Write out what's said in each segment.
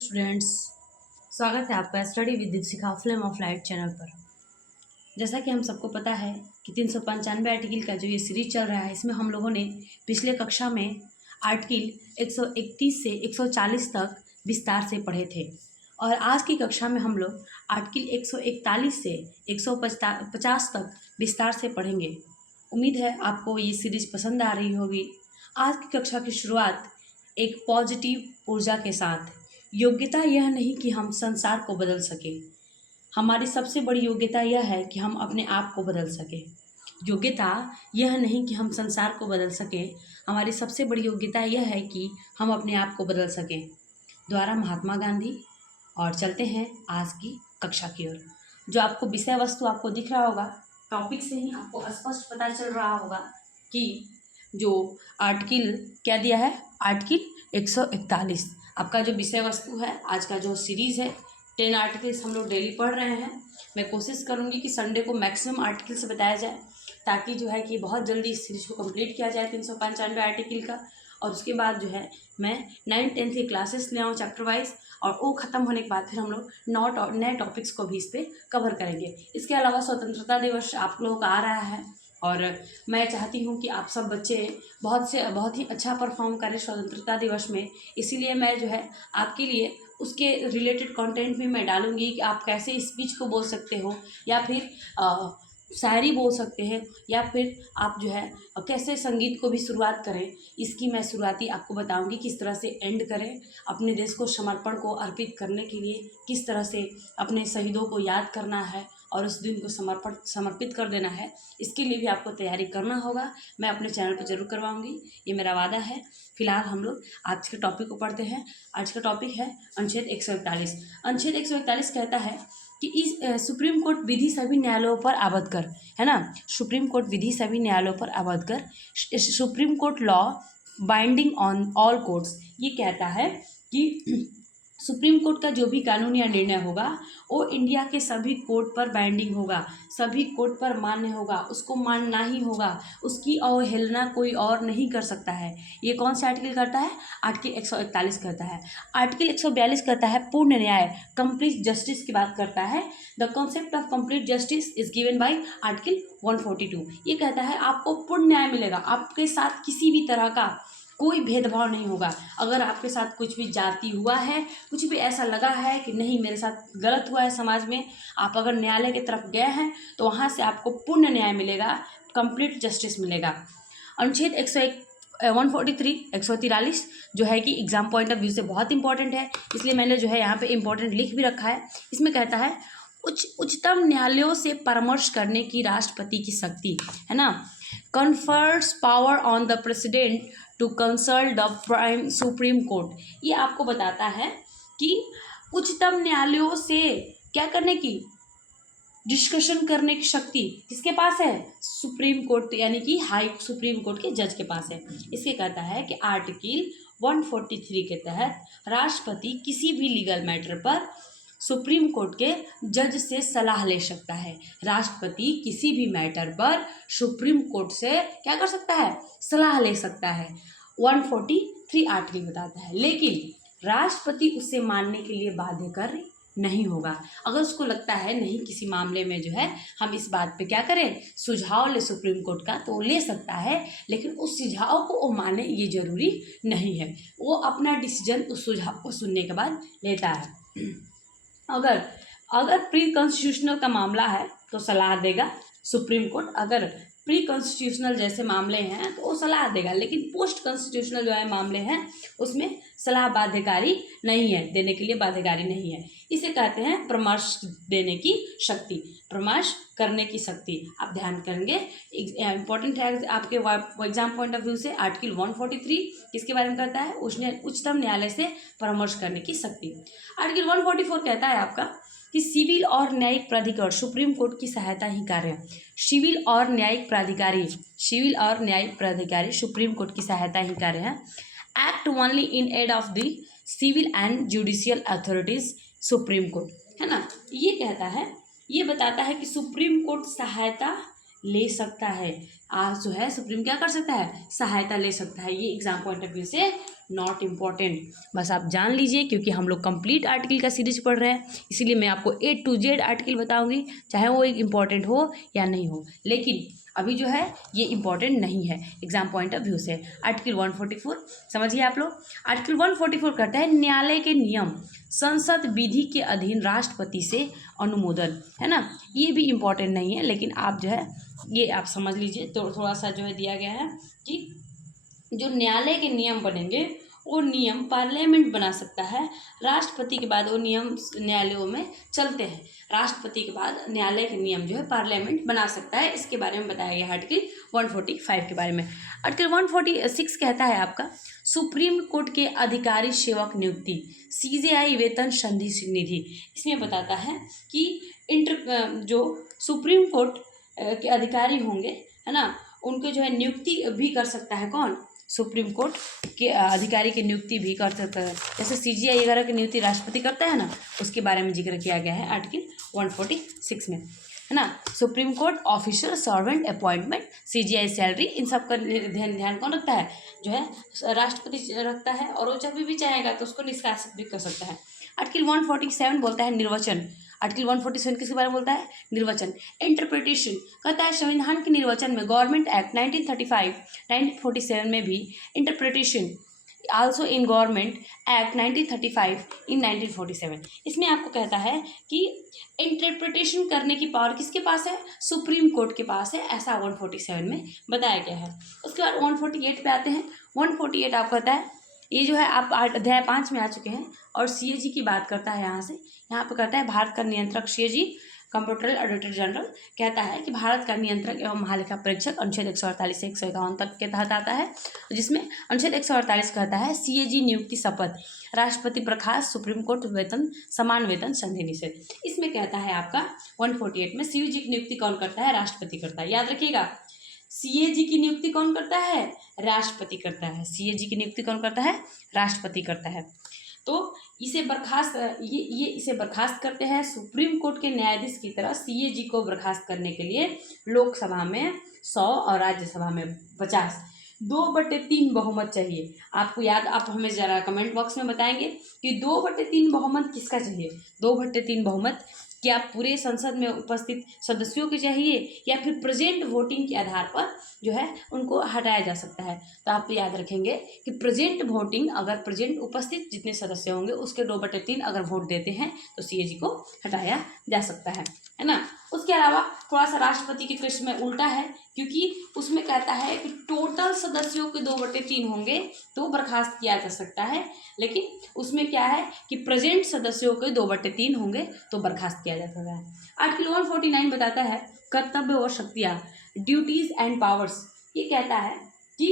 Students, स्वागत है आपका study with Deepshikha film of light channel पर। जैसा कि हम सबको पता है कि 395 आर्टिकल का जो ये सीरीज चल रहा है, इसमें हम लोगों ने पिछले कक्षा में आर्टिकल 131 से 140 तक विस्तार से पढ़े थे और आज की कक्षा में हम लोग आर्टिकल 141 से 150 तक विस्तार से पढ़ेंगे। उम्मीद है आपको ये सीरीज पसंद आ रही होगी। आज की कक्षा की शुरुआत एक पॉजिटिव ऊर्जा के साथ। योग्यता यह नहीं कि हम संसार को बदल सकें, हमारी सबसे बड़ी योग्यता यह है कि हम अपने आप को बदल सकें। योग्यता यह नहीं कि हम संसार को बदल सकें, हमारी सबसे बड़ी योग्यता यह है कि हम अपने आप को बदल सकें। द्वारा महात्मा गांधी। और चलते हैं आज की कक्षा की ओर। जो आपको विषय वस्तु आपको दिख रहा होगा, टॉपिक से ही आपको स्पष्ट पता चल रहा होगा कि जो आर्टिकल क्या दिया है, आर्टिकल 141 आपका जो विषय वस्तु है। आज का जो सीरीज़ है 10 आर्टिकल्स हम लोग डेली पढ़ रहे हैं। मैं कोशिश करूँगी कि संडे को मैक्सिमम आर्टिकल्स बताया जाए, ताकि जो है कि बहुत जल्दी इस सीरीज को कंप्लीट किया जाए 395 आर्टिकल का। और उसके बाद जो है मैं 9th-10th की क्लासेस ले आऊँ चैप्टर वाइज, और वो ख़त्म होने के बाद फिर हम लोग नए टॉपिक्स को भी इस पर कवर करेंगे। इसके अलावा स्वतंत्रता दिवस आप लोगों का आ रहा है और मैं चाहती हूँ कि आप सब बच्चे बहुत ही अच्छा परफॉर्म करें स्वतंत्रता दिवस में। इसीलिए मैं जो है आपके लिए उसके रिलेटेड कंटेंट भी मैं डालूँगी कि आप कैसे स्पीच को बोल सकते हो, या फिर शायरी बोल सकते हैं, या फिर आप जो है कैसे संगीत को भी शुरुआत करें। इसकी मैं शुरुआती आपको बताऊंगी किस तरह से एंड करें। अपने देश को समर्पण को अर्पित करने के लिए किस तरह से अपने शहीदों को याद करना है और उस दिन को समर्पित कर देना है, इसके लिए भी आपको तैयारी करना होगा। मैं अपने चैनल पर जरूर करवाऊंगी, ये मेरा वादा है। फिलहाल हम लोग आज के टॉपिक को पढ़ते हैं। आज का टॉपिक है अनुच्छेद 141। अनुच्छेद 141 कहता है कि इस सुप्रीम कोर्ट विधि सभी न्यायालयों पर आबद्ध कर, है ना। सुप्रीम कोर्ट विधि सभी न्यायालयों पर आबद्ध कर। Supreme court law binding on all courts. ये कहता है कि सुप्रीम कोर्ट का जो भी कानून या निर्णय होगा वो इंडिया के सभी कोर्ट पर बाइंडिंग होगा, सभी कोर्ट पर मान्य होगा, उसको मानना ही होगा, उसकी अवहेलना कोई और नहीं कर सकता है। ये कौन सा आर्टिकल करता है? आर्टिकल 141 करता है। आर्टिकल 142 कहता है पूर्ण न्याय, कंप्लीट जस्टिस की बात करता है। The concept of complete justice is given by article 142। ये कहता है आपको पूर्ण न्याय मिलेगा, आपके साथ किसी भी तरह का कोई भेदभाव नहीं होगा। अगर आपके साथ कुछ भी जाति हुआ है, कुछ भी ऐसा लगा है कि नहीं मेरे साथ गलत हुआ है समाज में, आप अगर न्यायालय की तरफ गए हैं तो वहाँ से आपको पूर्ण न्याय मिलेगा, कंप्लीट जस्टिस मिलेगा। अनुच्छेद 143 जो है कि एग्जाम पॉइंट ऑफ व्यू से बहुत इंपॉर्टेंट है, इसलिए मैंने जो है यहाँ पे इंपॉर्टेंट लिख भी रखा है। इसमें कहता है उच्चतम न्यायालयों से परामर्श करने की राष्ट्रपति की शक्ति, है ना। Confers power on the president to consult the supreme court. ये आपको बताता है कि उच्चतम न्यायालयों से क्या करने की, डिस्कशन करने की शक्ति किसके पास है? सुप्रीम कोर्ट, यानी कि हाई सुप्रीम कोर्ट के जज के पास है। इसके कहता है कि आर्टिकल 143 के तहत राष्ट्रपति किसी भी लीगल मैटर पर सुप्रीम कोर्ट के जज से सलाह ले सकता है। राष्ट्रपति किसी भी मैटर पर सुप्रीम कोर्ट से क्या कर सकता है? सलाह ले सकता है। 143 आर्टिकल बताता है, लेकिन राष्ट्रपति उसे मानने के लिए बाध्यकर नहीं होगा। अगर उसको लगता है नहीं किसी मामले में जो है हम इस बात पे क्या करें, सुझाव ले सुप्रीम कोर्ट का, तो वो ले सकता है, लेकिन उस सुझाव को वो माने ये जरूरी नहीं है। वो अपना डिसीजन उस सुझाव को सुनने के बाद लेता है। अगर प्री कॉन्स्टिट्यूशनल का मामला है तो सलाह देगा सुप्रीम कोर्ट। अगर प्री कॉन्स्टिट्यूशनल जैसे मामले हैं तो वो सलाह देगा, लेकिन पोस्ट कॉन्स्टिट्यूशनल जो है मामले हैं उसमें सलाह बाध्यकारी नहीं है, देने के लिए बाध्यकारी नहीं है। इसे कहते हैं परामर्श देने की शक्ति, परामर्श करने की शक्ति। आप ध्यान करेंगे, इंपॉर्टेंट है आपके एग्जाम पॉइंट ऑफ व्यू से। आर्टिकल 143 किसके बारे में कहता है? उच्चतम न्यायालय से परामर्श करने की शक्ति। आर्टिकल 144 कहता है आपका कि सिविल और न्यायिक प्राधिकार सुप्रीम कोर्ट की सहायता ही कार्य। सिविल और न्यायिक प्राधिकारी सुप्रीम कोर्ट की सहायता ही कार्य है। Act only in aid of the civil and judicial authorities supreme court, है ना। ये कहता है, ये बताता है कि सुप्रीम कोर्ट सहायता ले सकता है। आज जो है सुप्रीम क्या कर सकता है? सहायता ले सकता है। ये एग्जाम पॉइंट ऑफ व्यू से नॉट इम्पॉर्टेंट। बस आप जान लीजिए, क्योंकि हम लोग कंप्लीट आर्टिकल का सीरीज पढ़ रहे हैं, इसीलिए मैं आपको A to Z आर्टिकल बताऊंगी, चाहे वो एक इम्पॉर्टेंट हो या नहीं हो। लेकिन अभी जो है ये इम्पॉर्टेंट नहीं है एग्जाम पॉइंट ऑफ व्यू से। आर्टिकल 144 समझिए आप लोग। आर्टिकल 144 कहता है न्यायालय के नियम संसद विधि के अधीन राष्ट्रपति से अनुमोदन, है ना। ये भी इम्पॉर्टेंट नहीं है, लेकिन आप जो है ये आप समझ लीजिए। तो थोड़ा सा जो है दिया गया है कि जो न्यायालय के नियम बनेंगे वो नियम पार्लियामेंट बना सकता है, राष्ट्रपति के बाद वो नियम न्यायालयों में चलते हैं। राष्ट्रपति के बाद न्यायालय के नियम जो है पार्लियामेंट बना सकता है। इसके बारे में बताया गया है आर्टिकल 145 के बारे में। आर्टिकल 146 कहता है आपका सुप्रीम कोर्ट के अधिकारी सेवक नियुक्ति CJI वेतन संधि निधि। इसमें बताता है कि जो सुप्रीम कोर्ट के अधिकारी होंगे, है ना, उनके जो है नियुक्ति भी कर सकता है कौन, सुप्रीम कोर्ट के अधिकारी की नियुक्ति भी कर सकता है। जैसे CJI वगैरह की नियुक्ति राष्ट्रपति करता है ना, उसके बारे में जिक्र किया गया है आर्टिकल 146 में, है ना। Supreme court official servant appointment CJI salary in सब का ध्यान कौन रखता है, जो है राष्ट्रपति रखता है, और वो जब भी चाहेगा तो उसको निष्कासित भी कर सकता है। आर्टिकल 147 बोलता है निर्वाचन। आर्टिकल 147 किसके बारे में बोलता है, निर्वाचन। इंटरप्रिटेशन कहता है संविधान के निर्वाचन में गवर्नमेंट एक्ट 1935 1947 में भी interpretation also in government act 1935 इन 1947। इसमें आपको कहता है कि इंटरप्रिटेशन करने की पावर किसके पास है, सुप्रीम कोर्ट के पास है, ऐसा 147 में बताया गया है। उसके बाद 148 पे आते हैं। 148 आप कहता है, ये जो है आप अध्याय 5 में आ चुके हैं, और CAG की बात करता है यहाँ पे कहता है भारत का नियंत्रक CAG कंप्यूटर ऑडिटर जनरल कहता है कि भारत का नियंत्रक एवं महालेखा परीक्षक अनुच्छेद 148 से 151 तक के तहत आता है, जिसमें अनुच्छेद 148 कहता है CAG नियुक्ति शपथ राष्ट्रपति बर्खास्त सुप्रीम कोर्ट वेतन समान वेतन संधि निषेध। इसमें कहता है आपका 148 में CAG की नियुक्ति कौन करता है, राष्ट्रपति करता है। याद रखिएगा, CAG की नियुक्ति कौन करता है, राष्ट्रपति करता है। CAG की नियुक्ति कौन करता है, राष्ट्रपति करता है। तो इसे बर्खास्त ये इसे बर्खास्त करते हैं सुप्रीम कोर्ट के न्यायाधीश की तरह। CAG को बर्खास्त करने के लिए लोकसभा में 100 और राज्यसभा में 50 2/3 बहुमत चाहिए। आपको याद, आप हमें जरा कमेंट बॉक्स में बताएंगे कि 2/3 बहुमत किसका चाहिए। 2/3 बहुमत क्या पूरे संसद में उपस्थित सदस्यों के चाहिए, या फिर प्रेजेंट वोटिंग के आधार पर जो है उनको हटाया जा सकता है। तो आप याद रखेंगे कि प्रेजेंट वोटिंग, अगर प्रेजेंट उपस्थित जितने सदस्य होंगे उसके 2/3 अगर वोट देते हैं तो CAG को हटाया जा सकता है ना। उसके अलावा थोड़ा सा राष्ट्रपति के केस में उल्टा है, क्योंकि उसमें कहता है कि टोटल सदस्यों के 2/3 होंगे तो बर्खास्त किया जा सकता है, लेकिन उसमें क्या है कि प्रेजेंट सदस्यों के 2/3 होंगे तो बर्खास्त किया जा सकता है। आर्टिकल 149 बताता है कर्तव्य और शक्तियाँ, ड्यूटीज एंड पावर्स। ये कहता है कि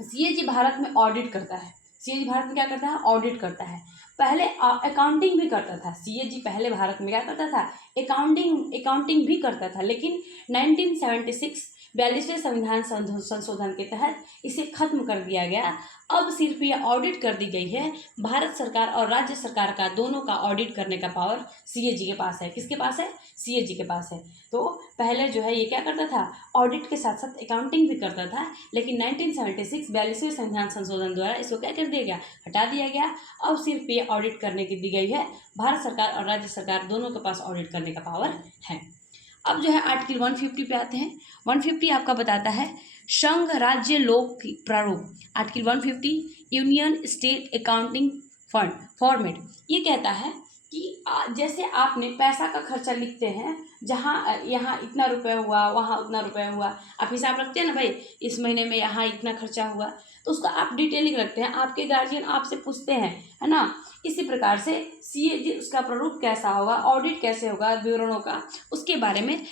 CAG भारत में ऑडिट करता है। CAG भारत में क्या करता है, ऑडिट करता है। पहले अकाउंटिंग भी करता था। CAG पहले भारत में क्या करता था, अकाउंटिंग भी करता था, लेकिन 1976 42वें संविधान संशोधन के तहत इसे खत्म कर दिया गया। अब सिर्फ ये ऑडिट कर दी गई है। भारत सरकार और राज्य सरकार का दोनों का ऑडिट करने का पावर CAG के पास है। किसके पास है, CAG के पास है। तो पहले जो है ये क्या करता था, ऑडिट के साथ साथ अकाउंटिंग भी करता था, लेकिन 1976 42वें संविधान संशोधन द्वारा इसको क्या कर दिया गया, हटा दिया गया। अब सिर्फ ये ऑडिट करने की दी गई है। भारत सरकार और राज्य सरकार दोनों के पास ऑडिट करने का पावर है। अब जो है आर्टिकल 150 पे आते हैं। 150 आपका बताता है संघ राज्य लोक प्रारूप। Article 150 union state accounting fund format. ये कहता है कि जैसे आपने पैसा का खर्चा लिखते हैं, जहाँ यहाँ इतना रुपए हुआ, वहाँ उतना रुपए हुआ, आप हिसाब रखते हैं ना भाई, इस महीने में यहाँ इतना खर्चा हुआ, तो उसका आप डिटेलिंग रखते हैं, आपके गार्जियन आपसे पूछते हैं, है ना। इसी प्रकार से CAG उसका प्रारूप कैसा होगा, ऑडिट कैसे होगा, विवरणों का उसके बारे में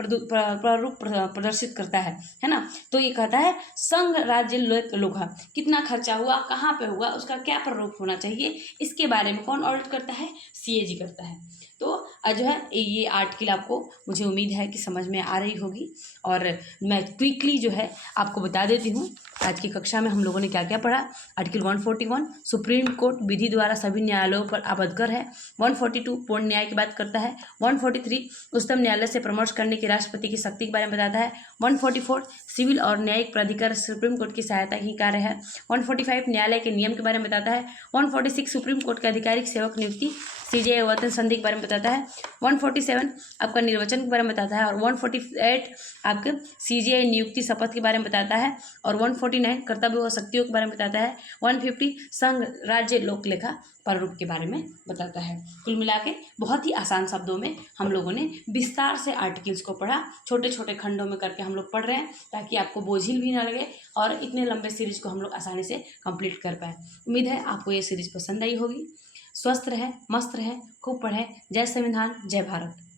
प्रारूप प्रदर्शित करता है ना। तो ये कहता है संघ राज्य लोक कितना खर्चा हुआ, कहाँ पे हुआ, उसका क्या प्रारूप होना चाहिए, इसके बारे में कौन ऑडिट करता है, CAG करता है। तो जो है ये आर्टिकल आपको मुझे उम्मीद है कि समझ में आ रही होगी। और मैं क्विकली जो है आपको बता देती हूँ आज की कक्षा में हम लोगों ने क्या क्या पढ़ा। आर्टिकल 141 सुप्रीम कोर्ट विधि द्वारा सभी न्यायालयों पर अवगत है। 142 पूर्ण न्याय की बात करता है। 143 उच्चतम न्यायालय से परामर्श करने की राष्ट्रपति की शक्ति के बारे में बताता है। 144 सिविल और न्यायिक प्राधिकार सुप्रीम कोर्ट की सहायता ही कार्य है। 145 न्यायालय के नियम के बारे में बताता है। 146 सुप्रीम कोर्ट के आधिकारिक सेवक नियुक्ति सीजेआई वेतन संधि के बारे में बताता है। 147 आपका निर्वाचन के बारे में बताता है। और 148 आपके सीजेआई नियुक्ति शपथ के बारे में बताता है। और 149 कर्तव्य व शक्तियों के बारे में बताता है। 150 संघ राज्य लोक लेखा प्रारूप के बारे में बताता है। कुल मिला के बहुत ही आसान शब्दों में हम लोगों ने विस्तार से आर्टिकल्स को पढ़ा। छोटे छोटे खंडों में करके हम लोग पढ़ रहे हैं ताकि आपको बोझिल भी ना लगे और इतने लंबे सीरीज को हम लोग आसानी से कंप्लीट कर पाए। उम्मीद है आपको ये सीरीज पसंद आई होगी। स्वस्थ रहें, मस्त रहें, खूब पढ़ें। जय संविधान, जय भारत।